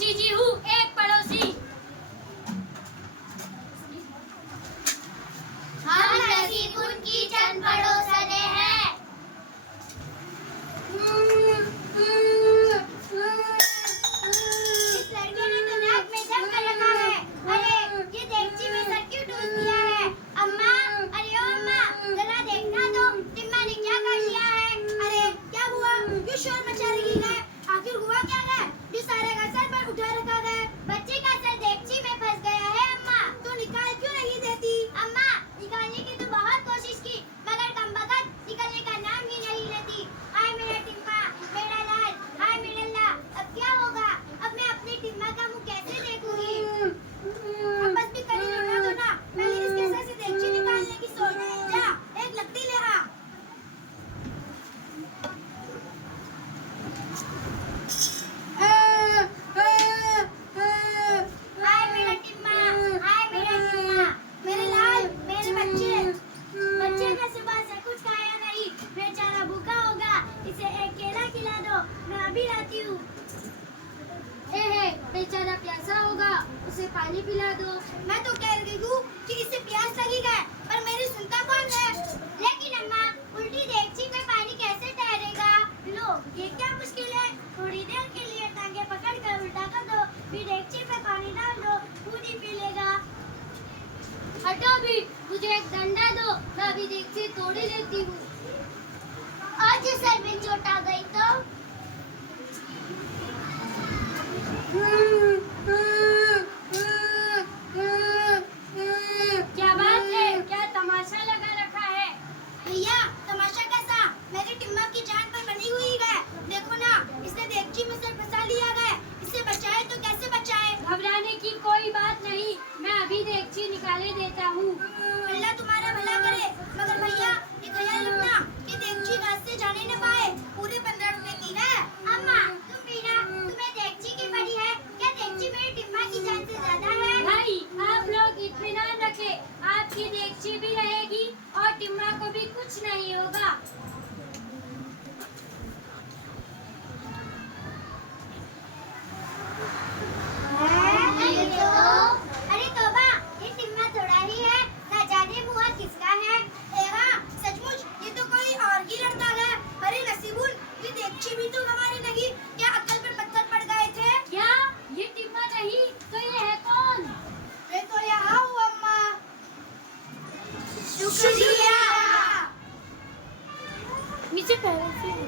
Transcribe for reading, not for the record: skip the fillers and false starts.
मुंशी जी हूँ एक पड़ोसी। हम नसीबुन की चंद पड़ोसने हैं। इस लड़के ने तो नाक में दम कर रखा है। अरे ये देगची में सर क्यों ठूस दिया है? अम्मा, अरे ओ अम्मा, जरा देखना तो टिम्मा ने क्या कर लिया है? अरे क्या हुआ? क्यों शोर मचा रही है? आखिर हुआ क्या है? जो सारे का सर पर उठा रखा है। बच्चे का सर देगची में फंस गया है अम्मा। तो निकाल क्यों नहीं देती? अम्मा, निकालने की तो बहुत कोशिश की, मगर कमबख्त निकलने का नाम ही नहीं लेती। हाय मेरा टिम्मा, मेरा लाल, हाय मेरा अल्लाह, अब क्या होगा? अब मैं अपनी टिम्मा का मुंह कैसे देखूंगी? अब बस भी करी रोना दो ना, पहले इसके सर से देगची निकालने की सोच। जा, एक लकड़ी ले आ। हाय मेरा टिम्मा, हाय मेरा टिम्मा, मेरे लाल, मेरे बच्चे ने सुबह से कुछ खाया नहीं, बेचारा भूखा होगा, इसे एक केला खिला दो, मैं अभी लाती हूँ। बेचारा प्यासा होगा, उसे पानी पिला दो। मैं तो कह रही हूँ कि इसे प्यास लगी है, पर मेरी सुनता कौन है? लेकिन अम्मा, उल्टी देगची में पानी कैसे ठहरेगा? लो, ये क्या मुश्किल है? थोड़ी देर के लिए टांगे पकड़ कर उल्टा कर दो, फिर देगची में पानी डाल दो, खुद ही पी लेगा। हटो भी, मुझे एक डंडा दो, मैं अभी देगची तोड़ ही लेती हूँ। आज सर में चोट आ गई तो? क्या बात है? क्या तमाशा लगा रखा है? भैया, तमाशा कैसा? मेरी टिम्मा की जान पर बनी हुई है। देखो ना, इसने देगची में सर फंसा लिया है। इसे बचाए तो कैसे बचाए? घबराने की कोई बात नहीं, मैं अभी देगची निकाले देता हूँ। अल्लाह तुम्हारा भला करे, मगर भैया ये ख्याल रखना कि देगची रास्ते जाने न पाए। पूरे 15 रुपए की है। अम्मा, तुम पीना, तुम्हें देगची की पड़ी है? क्या देगची मेरी टिम्मा की जान से ज्यादा है? भाई, आप लोग इत्मीनान रखें, आपकी देगची भी रहेगी और टिम्मा को भी कुछ नहीं होगा। अरे तौबा, ये टिम्मा थोड़ा ही है, ना जाने मुआ किसका है। हाँ, सचमुच ये तो कोई और ही लड़का है। अरे नसीबुल, ये देगची भी तो हमारी नहीं, क्या अक्ल पर पत्थर पड़ गए थे? क्या? ये टिम्मा नहीं तो ये है कौन? मैं तो यहाँ हूँ अम्मा। शुक्रिया। नीचे पैरों से